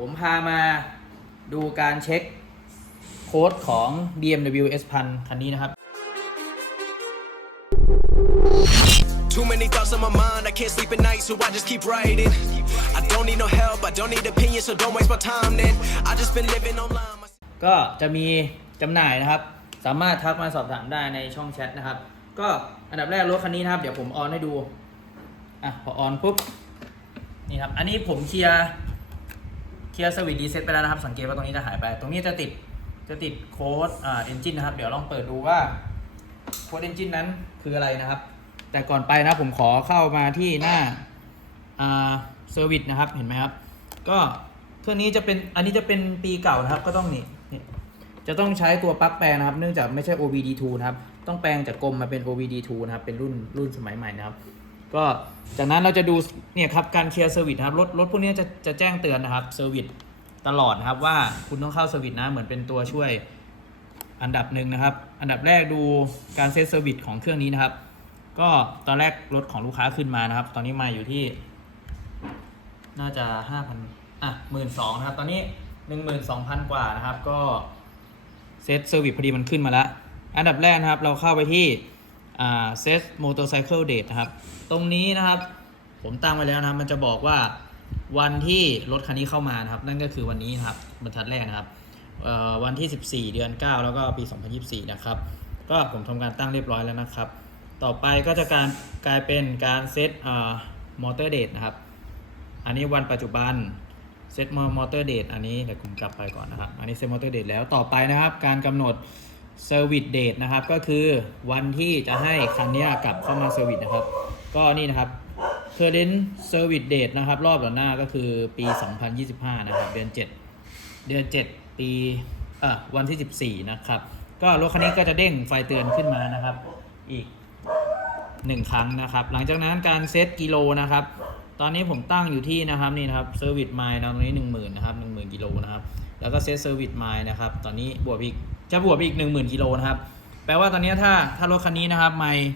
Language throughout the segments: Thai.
ผมพามาดูการเช็คโค้ดของ BMW S 1 0 0 คันนี้นะครับ Too many thoughts on my mind, I can't sleep at night, so I just keep writing. I don't need no help, I don't need opinions, so don't waste my time then. I just been living online. ก็จะมีจำหน่ายนะครับ สามารถทักมาสอบถามได้ในช่องแชทนะครับ ก็อันดับแรกรถคันนี้นะครับ เดี๋ยวผมออนให้ดู อะ พอออนปุ๊บ นี่ครับ อันนี้ผมเคลียร์ เคลียร์สวิตช์รีเซ็ตไปแล้วนะครับ สังเกตว่าตรงนี้จะหายไป ตรงนี้จะติดจะติดโค้ดอ่าเอนจินนะครับ เดี๋ยวลองเปิดดูว่าโค้ดเอนจินนั้นคืออะไรนะครับ แต่ก่อนไปนะผมขอเข้ามาที่หน้าอ่าเซอร์วิสนะครับเห็นไหมครับ ก็เครื่องนี้จะเป็นอันนี้จะเป็นปีเก่านะครับ ก็ต้องนี่นี่จะต้องใช้ตัวปลั๊กแปลงนะครับ เนื่องจากไม่ใช่ OBD2 นะครับ ต้องแปลงจากกลมมาเป็น OBD2 นะครับ เป็นรุ่นรุ่นสมัยใหม่นะครับ ก็จากนั้นเราจะดูเนี่ยครับการเคลียร์เซอร์วิสครับรถรถพวกนี้จะจะแจ้งเตือนนะครับเซอร์วิสตลอดนะครับว่าคุณต้องเข้าเซอร์วิสนะเหมือนเป็นตัวช่วยอันดับหนึ่งนะครับ อันดับแรกดูการเซตเซอร์วิสของเครื่องนี้นะครับ ก็ตอนแรกรถของลูกค้าขึ้นมานะครับ ตอนนี้มาอยู่ที่ น่าจะห้าพันอะหมื่นสองนะครับ ตอนนี้หนึ่งหมื่นสองพันกว่านะครับ ก็เซตเซอร์วิสพอดีมันขึ้นมาแล้ว อันดับแรกนะครับ เราเข้าไปที่ เซตมอเตอร์ไซเคิลเดทนะครับ ตรงนี้นะครับ ผมตั้งไว้แล้วนะมันจะบอกว่าวันที่รถคันนี้เข้ามานะครับ นั่นก็คือวันนี้นะครับบรรทัดแรกนะครับวันที่ 14 เดือน 9 แล้วก็ปี 2024 นะครับ ก็ผมทำการตั้งเรียบร้อยแล้วนะครับ ต่อไปก็จะการกลายเป็นการเซตมอเตอร์เดทนะครับ อันนี้วันปัจจุบันเซตมอเตอร์เดทอันนี้เดี๋ยวผมกลับไปก่อนนะครับ อันนี้เซตมอเตอร์เดทแล้วต่อไปนะครับ การกำหนด เซอร์วิสเดทนะครับ ก็คือวันที่จะให้คันนี้กลับเข้ามาเซอร์วิสนะครับ ก็นี่นะครับ current service date นะครับ รอบต่อหน้าก็คือปี 2025 นะครับ เดือน 7 เดือน 7 ปีเอ่อวันที่ 14 นะครับ ก็รถคันนี้ก็จะเด้งไฟเตือนขึ้นมานะครับ อีก 1 ครั้งนะครับ หลังจากนั้นการเซตกิโลนะครับ ตอนนี้ผมตั้งอยู่ที่นะครับนี่นะครับเซอร์วิสไมล์นะตรงนี้ 10,000นะครับ10,000กิโลนะครับ แล้วก็เซตเซอร์วิสไมล์นะครับ ตอนนี้บวกอีกจะบวกอีก 10,000กิโลนะครับ แปลว่าตอนนี้ถ้าถ้ารถคันนี้นะครับไมล์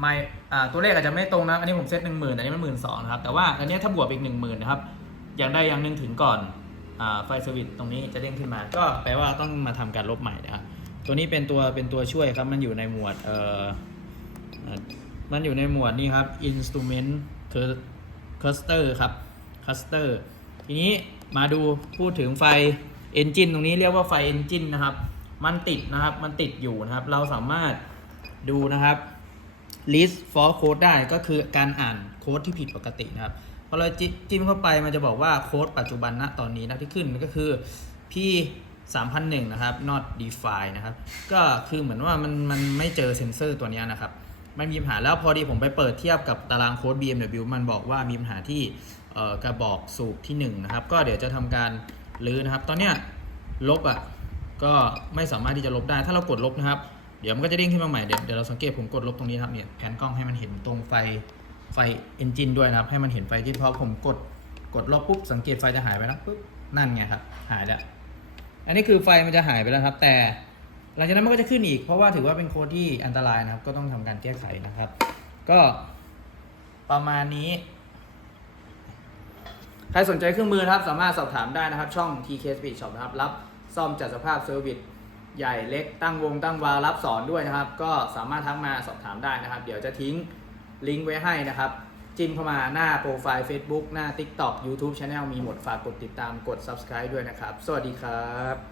ไม่อ่าตัวเลขอาจจะไม่ตรงนะ อันนี้ผมเซตหนึ่งหมื่นอันนี้มันหมื่นสองนะครับ แต่ว่าอันนี้ถ้าบวกอีกหนึ่งหมื่นนะครับ อย่างใดอย่างหนึ่งถึงก่อนอ่าไฟสวิตตรงนี้จะเด้งขึ้นมา ก็แปลว่าต้องมาทำการลบใหม่นะครับตัวนี้เป็นตัวเป็นตัวช่วยครับ มันอยู่ในหมวดเอ่อมันอยู่ในหมวดนี้ครับ instrument cluster ครับ cluster ทีนี้มาดูพูดถึงไฟ engine ตรงนี้เรียกว่าไฟ engine นะครับ มันติดนะครับมันติดอยู่นะครับ เราสามารถดูนะครับ list for code ได้ก็คือการอ่านโค้ดที่ผิดปกตินะครับพอเราจิ้มเข้าไปมันจะบอกว่าโค้ดปัจจุบันณตอนนี้นะที่ขึ้นก็คือ p 3001 นะครับ not define นะครับ ก็คือเหมือนว่ามันมันไม่เจอเซนเซอร์ตัวนี้นะครับ ไม่มีปัญหาแล้วพอดีผมไปเปิดเทียบกับตารางโค้ด BMW มันบอกว่ามีปัญหาที่กระบอกสูบที่1นะครับก็เดี๋ยวจะทำการรื้อนะครับ ตอนเนี้ยลบอะก็ไม่สามารถที่จะลบได้ถ้าเรากดลบนะครับ เดี๋ยวมันก็จะเด้งขึ้นมาใหม่เดี๋ยวเราสังเกตผมกดลบตรงนี้ครับเนี่ยแผนกล้องให้มันเห็นตรงไฟไฟเอนจินด้วยนะครับ ให้มันเห็นไฟที่พอผมกดกดลบปุ๊บสังเกตไฟจะหายไปแล้วปุ๊บนั่นไงครับหายแล้วอันนี้คือไฟมันจะหายไปแล้วครับ แต่ หลังจากนั้นมันก็จะขึ้นอีก เพราะว่าถือว่าเป็นโค้ดที่อันตรายนะครับ ก็ต้องทำการแก้ไขนะครับ ก็ประมาณนี้ ใครสนใจเครื่องมือครับสามารถสอบถามได้นะครับ ช่อง TK Speed Shop นะครับ รับซ่อมจัดสภาพเซอร์วิสใหญ่เล็กตั้งวงตั้งวาลับสอนด้วยนะครับ ก็สามารถทักมาสอบถามได้นะครับ เดี๋ยวจะทิ้งลิงก์ไว้ให้นะครับ จิ้มเข้ามาหน้าโปรไฟล์ Facebook หน้า TikTok YouTube Channel มีหมดฝากกดติดตามกด Subscribe ด้วยนะครับ สวัสดีครับ